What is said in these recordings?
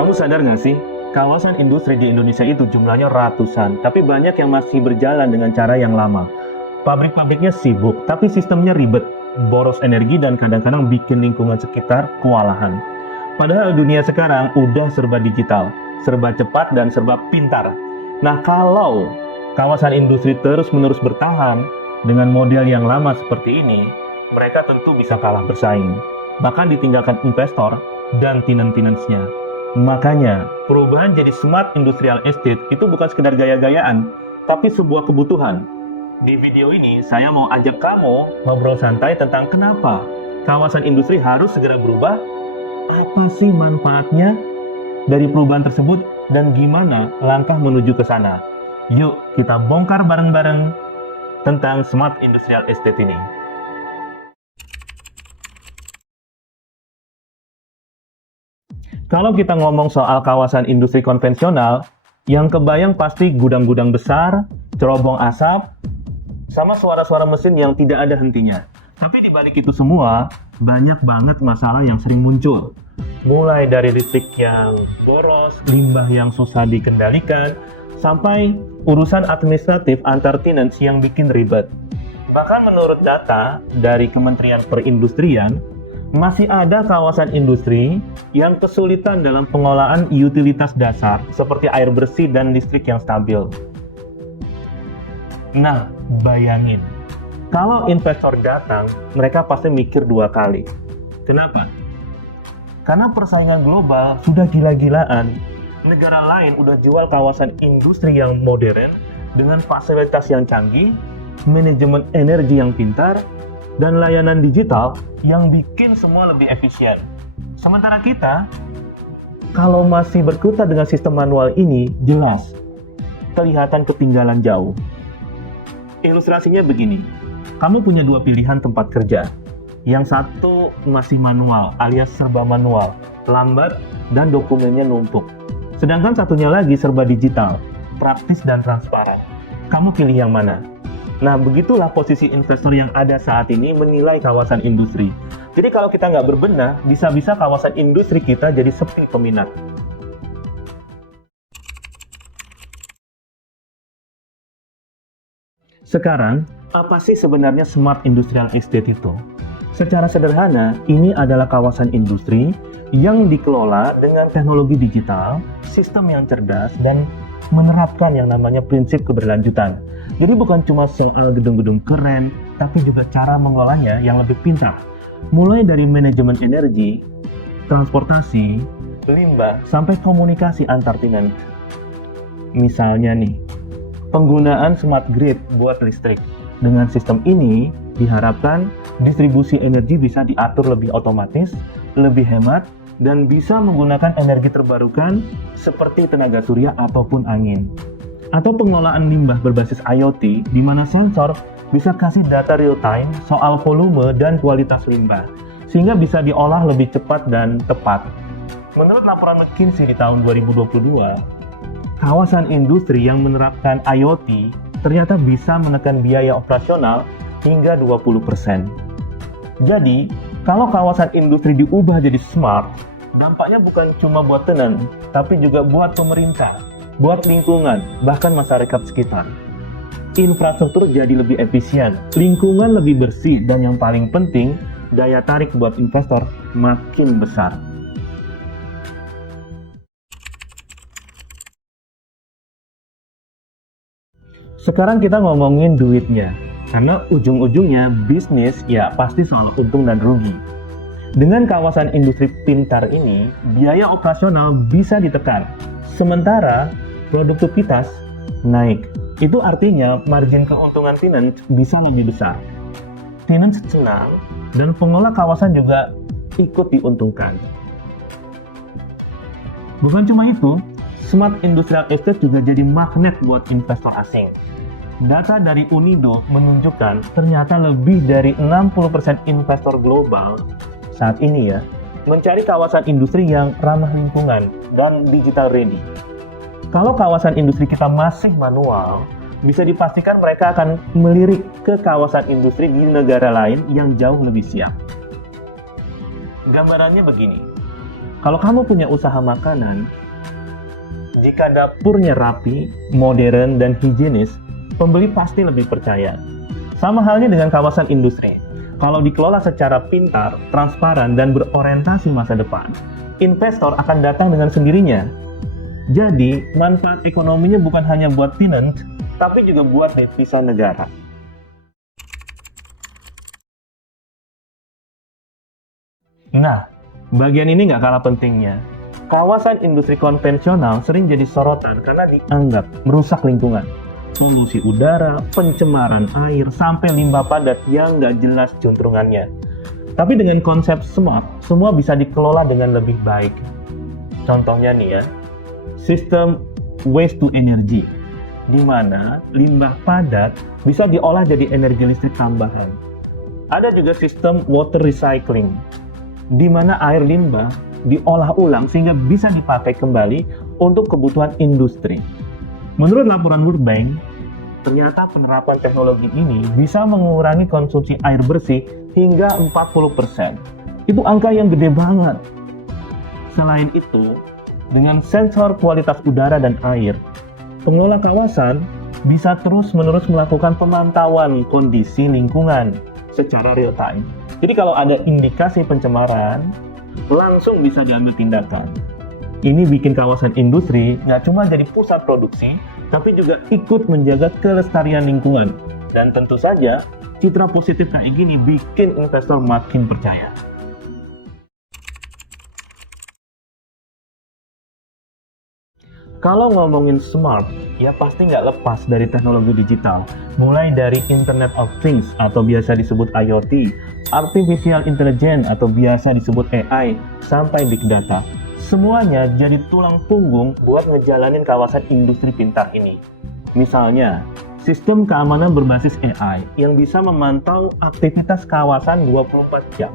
Kamu sadar nggak sih, kawasan industri di Indonesia itu jumlahnya ratusan, tapi banyak yang masih berjalan dengan cara yang lama. Pabrik-pabriknya sibuk, tapi sistemnya ribet, boros energi dan kadang-kadang bikin lingkungan sekitar kewalahan. Padahal dunia sekarang udah serba digital, serba cepat dan serba pintar. Nah, kalau kawasan industri terus-menerus bertahan dengan model yang lama seperti ini, mereka tentu bisa kalah bersaing, bahkan ditinggalkan investor dan tenant-tenantsnya. Makanya, perubahan jadi smart industrial estate itu bukan sekedar gaya-gayaan, tapi sebuah kebutuhan. Di video ini, saya mau ajak kamu ngobrol santai tentang kenapa kawasan industri harus segera berubah, apa sih manfaatnya dari perubahan tersebut, dan gimana langkah menuju ke sana. Yuk, kita bongkar bareng-bareng tentang smart industrial estate ini. Kalau kita ngomong soal kawasan industri konvensional, yang kebayang pasti gudang-gudang besar, cerobong asap, sama suara-suara mesin yang tidak ada hentinya. Tapi di balik itu semua, banyak banget masalah yang sering muncul. Mulai dari listrik yang boros, limbah yang susah dikendalikan, sampai urusan administratif antar tenants yang bikin ribet. Bahkan menurut data dari Kementerian Perindustrian, masih ada kawasan industri yang kesulitan dalam pengelolaan utilitas dasar seperti air bersih dan listrik yang stabil. Nah, bayangin, kalau investor datang, mereka pasti mikir dua kali. Kenapa? Karena persaingan global sudah gila-gilaan. Negara lain udah jual kawasan industri yang modern dengan fasilitas yang canggih, manajemen energi yang pintar, dan layanan digital yang bikin semua lebih efisien. Sementara kita, kalau masih berkutat dengan sistem manual ini, jelas kelihatan ketinggalan jauh. Ilustrasinya begini, kamu punya dua pilihan tempat kerja. Yang satu masih manual alias serba manual, lambat dan dokumennya numpuk. Sedangkan satunya lagi serba digital, praktis dan transparan. Kamu pilih yang mana? Nah, begitulah posisi investor yang ada saat ini menilai kawasan industri. Jadi kalau kita nggak berbenah, bisa-bisa kawasan industri kita jadi sepi peminat. Sekarang, apa sih sebenarnya smart industrial estate itu? Secara sederhana, ini adalah kawasan industri yang dikelola dengan teknologi digital, sistem yang cerdas, dan menerapkan yang namanya prinsip keberlanjutan. Jadi bukan cuma soal gedung-gedung keren, tapi juga cara mengelolanya yang lebih pintar. Mulai dari manajemen energi, transportasi, limbah, sampai komunikasi antar tenant. Misalnya nih, penggunaan smart grid buat listrik. Dengan sistem ini, diharapkan distribusi energi bisa diatur lebih otomatis, lebih hemat, dan bisa menggunakan energi terbarukan seperti tenaga surya ataupun angin. Atau pengelolaan limbah berbasis IoT, di mana sensor bisa kasih data real-time soal volume dan kualitas limbah, sehingga bisa diolah lebih cepat dan tepat. Menurut laporan McKinsey di tahun 2022, kawasan industri yang menerapkan IoT ternyata bisa menekan biaya operasional hingga 20%. Jadi, kalau kawasan industri diubah jadi smart, dampaknya bukan cuma buat tenant, tapi juga buat pemerintah, buat lingkungan, bahkan masyarakat sekitar. Infrastruktur jadi lebih efisien, lingkungan lebih bersih, dan yang paling penting, daya tarik buat investor makin besar. Sekarang kita ngomongin duitnya, karena ujung-ujungnya bisnis ya pasti soal untung dan rugi. Dengan kawasan industri pintar ini, biaya operasional bisa ditekan, sementara produktivitas naik. Itu artinya margin keuntungan tenant bisa lebih besar. Tenant senang, dan pengelola kawasan juga ikut diuntungkan. Bukan cuma itu, smart industrial estate juga jadi magnet buat investor asing. Data dari Unido menunjukkan ternyata lebih dari 60% investor global saat ini ya, mencari kawasan industri yang ramah lingkungan dan digital ready. Kalau kawasan industri kita masih manual, bisa dipastikan mereka akan melirik ke kawasan industri di negara lain yang jauh lebih siap. Gambarannya begini, Kalau kamu punya usaha makanan, jika dapurnya rapi, modern, dan higienis, pembeli pasti lebih percaya. Sama halnya dengan kawasan industri. Kalau dikelola secara pintar, transparan, dan berorientasi masa depan, investor akan datang dengan sendirinya. Jadi, manfaat ekonominya bukan hanya buat tenant, tapi juga buat devisa negara. Nah, bagian ini nggak kalah pentingnya. Kawasan industri konvensional sering jadi sorotan karena dianggap merusak lingkungan. Polusi udara, pencemaran air, sampai limbah padat yang nggak jelas juntrungannya. Tapi dengan konsep smart, semua bisa dikelola dengan lebih baik. Contohnya nih ya, sistem waste to energy, di mana limbah padat bisa diolah jadi energi listrik tambahan. Ada juga sistem water recycling, di mana air limbah diolah ulang sehingga bisa dipakai kembali untuk kebutuhan industri. Menurut laporan World Bank, ternyata penerapan teknologi ini bisa mengurangi konsumsi air bersih hingga 40%. Itu angka yang gede banget. Selain itu, dengan sensor kualitas udara dan air, pengelola kawasan bisa terus-menerus melakukan pemantauan kondisi lingkungan secara real time. Jadi kalau ada indikasi pencemaran, langsung bisa diambil tindakan. Ini bikin kawasan industri nggak cuma jadi pusat produksi, tapi juga ikut menjaga kelestarian lingkungan. Dan tentu saja, citra positif kayak gini bikin investor makin percaya. Kalau ngomongin smart, ya pasti nggak lepas dari teknologi digital. Mulai dari Internet of Things atau biasa disebut IoT, Artificial Intelligence atau biasa disebut AI, sampai Big Data. Semuanya jadi tulang punggung buat ngejalanin kawasan industri pintar ini. Misalnya, sistem keamanan berbasis AI yang bisa memantau aktivitas kawasan 24 jam.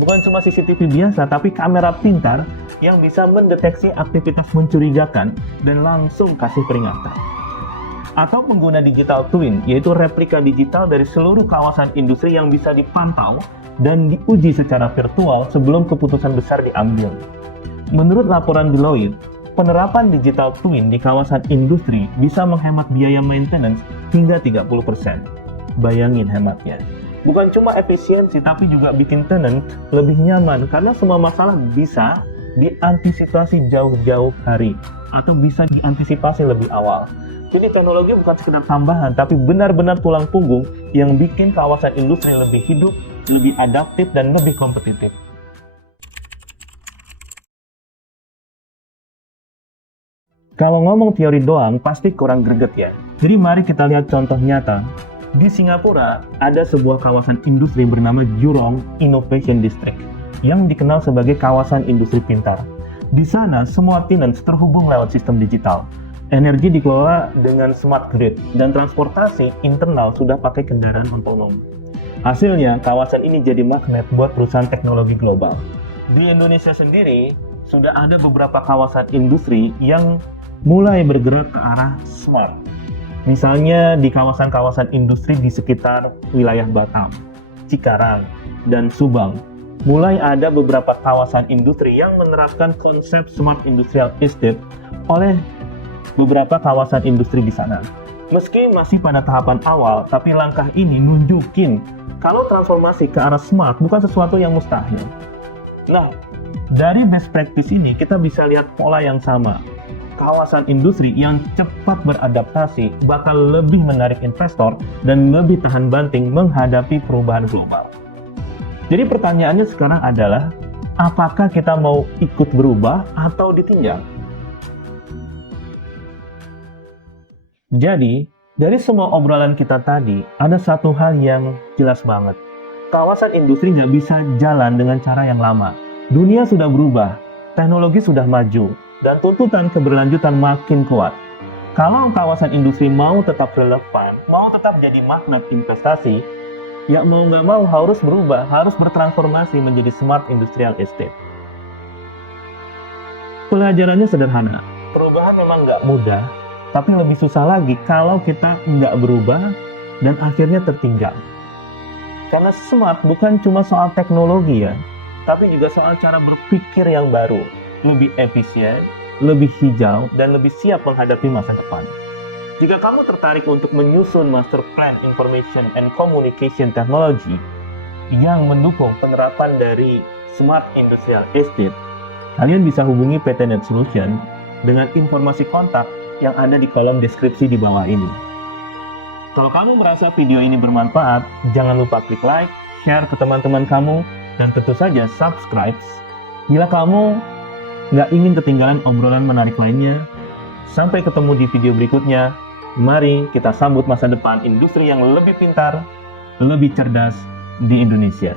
Bukan cuma CCTV biasa, tapi kamera pintar yang bisa mendeteksi aktivitas mencurigakan dan langsung kasih peringatan. Atau pengguna digital twin, yaitu replika digital dari seluruh kawasan industri yang bisa dipantau dan diuji secara virtual sebelum keputusan besar diambil. Menurut laporan Deloitte, penerapan digital twin di kawasan industri bisa menghemat biaya maintenance hingga 30%. Bayangin hematnya. Bukan cuma efisiensi, tapi juga bikin tenant lebih nyaman karena semua masalah bisa diantisipasi jauh-jauh hari atau bisa diantisipasi lebih awal. Jadi teknologi bukan sekedar tambahan, tapi benar-benar tulang punggung yang bikin kawasan industri lebih hidup, lebih adaptif, dan lebih kompetitif. Kalau ngomong teori doang, pasti kurang greget ya. Jadi mari kita lihat contoh nyata. Di Singapura, ada sebuah kawasan industri bernama Jurong Innovation District yang dikenal sebagai kawasan industri pintar. Di sana, semua tenants terhubung lewat sistem digital. Energi dikelola dengan smart grid, dan transportasi internal sudah pakai kendaraan otonom. Hasilnya, kawasan ini jadi magnet buat perusahaan teknologi global. Di Indonesia sendiri, sudah ada beberapa kawasan industri yang mulai bergerak ke arah smart. Misalnya di kawasan-kawasan industri di sekitar wilayah Batam, Cikarang, dan Subang. Mulai ada beberapa kawasan industri yang menerapkan konsep Smart Industrial Estate oleh beberapa kawasan industri di sana. Meski masih pada tahapan awal, tapi langkah ini nunjukin kalau transformasi ke arah smart bukan sesuatu yang mustahil. Nah, dari best practice ini kita bisa lihat pola yang sama. Kawasan industri yang cepat beradaptasi bakal lebih menarik investor dan lebih tahan banting menghadapi perubahan global. Jadi pertanyaannya sekarang adalah, apakah kita mau ikut berubah atau ditinggal? Jadi, dari semua obrolan kita tadi, ada satu hal yang jelas banget. Kawasan industri nggak bisa jalan dengan cara yang lama. Dunia sudah berubah, teknologi sudah maju, dan tuntutan keberlanjutan makin kuat. Kalau kawasan industri mau tetap relevan, mau tetap jadi magnet investasi, ya mau nggak mau harus berubah, harus bertransformasi menjadi smart industrial estate. Pelajarannya sederhana, perubahan memang nggak mudah, tapi lebih susah lagi kalau kita nggak berubah dan akhirnya tertinggal. Karena smart bukan cuma soal teknologi ya, tapi juga soal cara berpikir yang baru, lebih efisien, lebih hijau, dan lebih siap menghadapi masa depan. Jika kamu tertarik untuk menyusun Master Plan Information and Communication Technology yang mendukung penerapan dari Smart Industrial Estate, kalian bisa hubungi PT Net Solution dengan informasi kontak yang ada di kolom deskripsi di bawah ini. Kalau kamu merasa video ini bermanfaat, jangan lupa klik like, share ke teman-teman kamu, dan tentu saja subscribe. Bila kamu nggak ingin ketinggalan obrolan menarik lainnya, sampai ketemu di video berikutnya. Mari kita sambut masa depan industri yang lebih pintar, lebih cerdas di Indonesia.